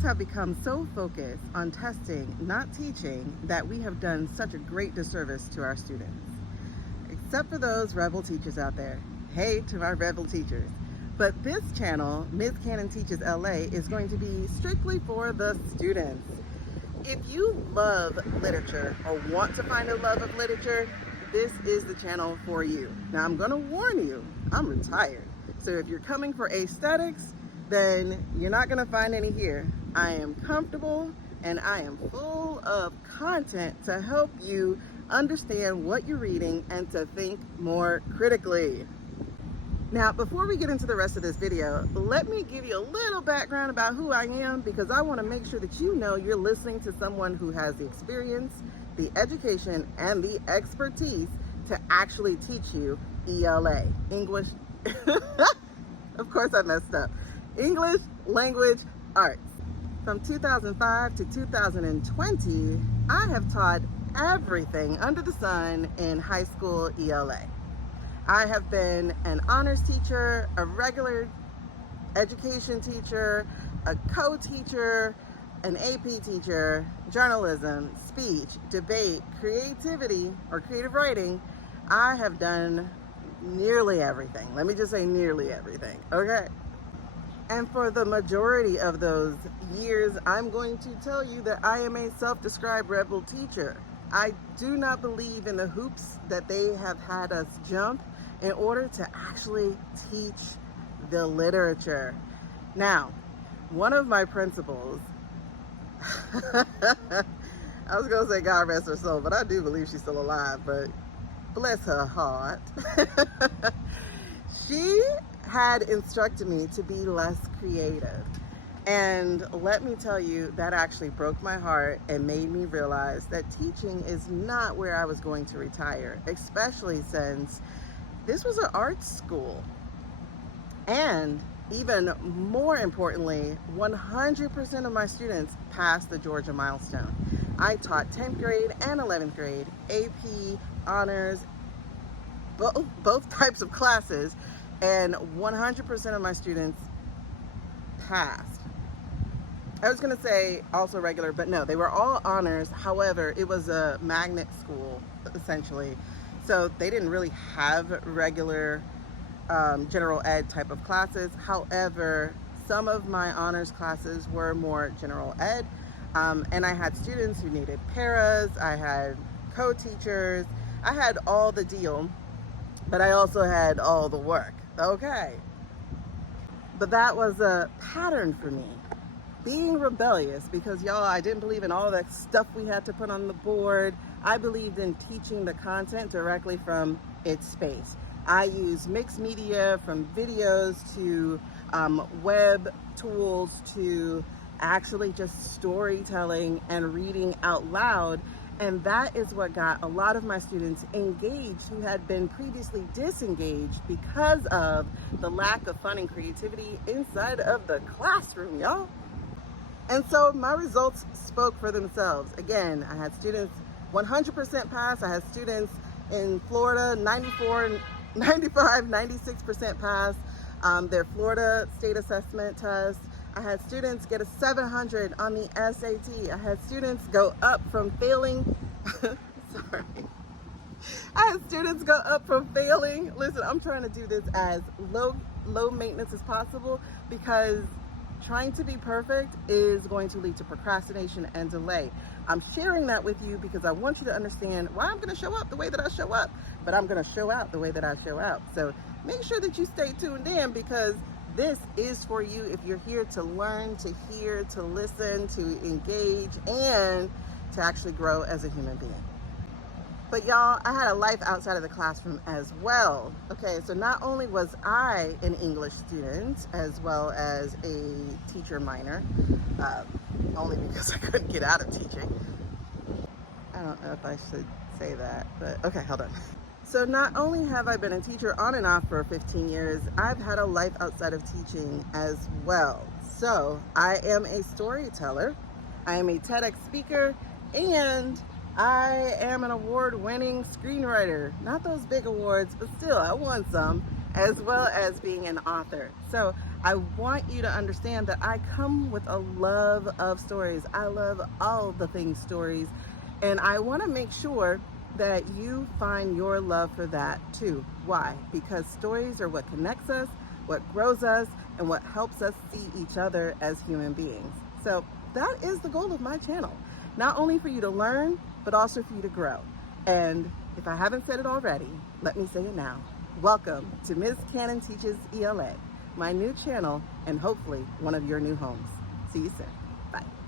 schools have become so focused on testing, not teaching, that we have done such a great disservice to our students. Except for those rebel teachers out there. Hey to my rebel teachers. But this channel, Ms. Cannon Teaches LA, is going to be strictly for the students. If you love literature or want to find a love of literature, this is the channel for you. Now I'm gonna warn you, I'm retired. So if you're coming for aesthetics, then you're not gonna find any here. I am comfortable and I am full of content to help you understand what you're reading and to think more critically. Now, before we get into the rest of this video, let me give you a little background about who I am, because I want to make sure that you know you're listening to someone who has the experience, the education, and the expertise to actually teach you ELA, English. Of course I messed up. English Language Arts. From 2005 to 2020, I have taught everything under the sun in high school ELA. I have been an honors teacher, a regular education teacher, a co-teacher, an AP teacher, journalism, speech, debate, creativity, or creative writing. I have done nearly everything. Let me just say nearly everything, okay? And for the majority of those years, I'm going to tell you that I am a self-described rebel teacher. I do not believe in the hoops that they have had us jump in order to actually teach the literature. Now, one of my principals, I was gonna say God rest her soul, but I do believe she's still alive, but bless her heart. She had instructed me to be less creative. And let me tell you, that actually broke my heart and made me realize that teaching is not where I was going to retire, especially since this was an arts school. And even more importantly, 100% of my students passed the Georgia milestone. I taught 10th grade and 11th grade, AP, honors, both types of classes, and 100% of my students passed. I was gonna say also regular, but no, they were all honors. However, it was a magnet school, essentially. So they didn't really have regular general ed type of classes. However, some of my honors classes were more general ed. And I had students who needed paras, I had co-teachers, I had all the deal, but I also had all the work, okay? But that was a pattern for me. Being rebellious, because y'all, I didn't believe in all that stuff we had to put on the board. I believed in teaching the content directly from its space. I use mixed media, from videos to web tools to actually just storytelling and reading out loud. And that is what got a lot of my students engaged who had been previously disengaged because of the lack of fun and creativity inside of the classroom, y'all. And so my results spoke for themselves. Again, I had students 100% pass. I had students in Florida, 94, 95, 96% pass their Florida state assessment test. I had students get a 700 on the SAT. I had students go up from failing. Sorry. I had students go up from failing. Listen, I'm trying to do this as low maintenance as possible, because trying to be perfect is going to lead to procrastination and delay. I'm sharing that with you because I want you to understand why I'm going to show up the way that I show up, but I'm going to show out the way that I show out. So make sure that you stay tuned in, because this is for you if you're here to learn, to hear, to listen, to engage, and to actually grow as a human being. But y'all, I had a life outside of the classroom as well. Okay, so not only was I an English student as well as a teacher minor, only because I couldn't get out of teaching. I don't know if I should say that, but okay, hold on. So not only have I been a teacher on and off for 15 years, I've had a life outside of teaching as well. So I am a storyteller, I am a TEDx speaker, and I am an award-winning screenwriter. Not those big awards, but still, I won some, as well as being an author. So I want you to understand that I come with a love of stories. I love all the things stories, and I want to make sure that you find your love for that too. Why? Because stories are what connects us, what grows us, and what helps us see each other as human beings. So that is the goal of my channel. Not only for you to learn, but also for you to grow. And if I haven't said it already, let me say it now. Welcome to Ms. Cannon Teaches ELA, my new channel, and hopefully one of your new homes. See you soon. Bye.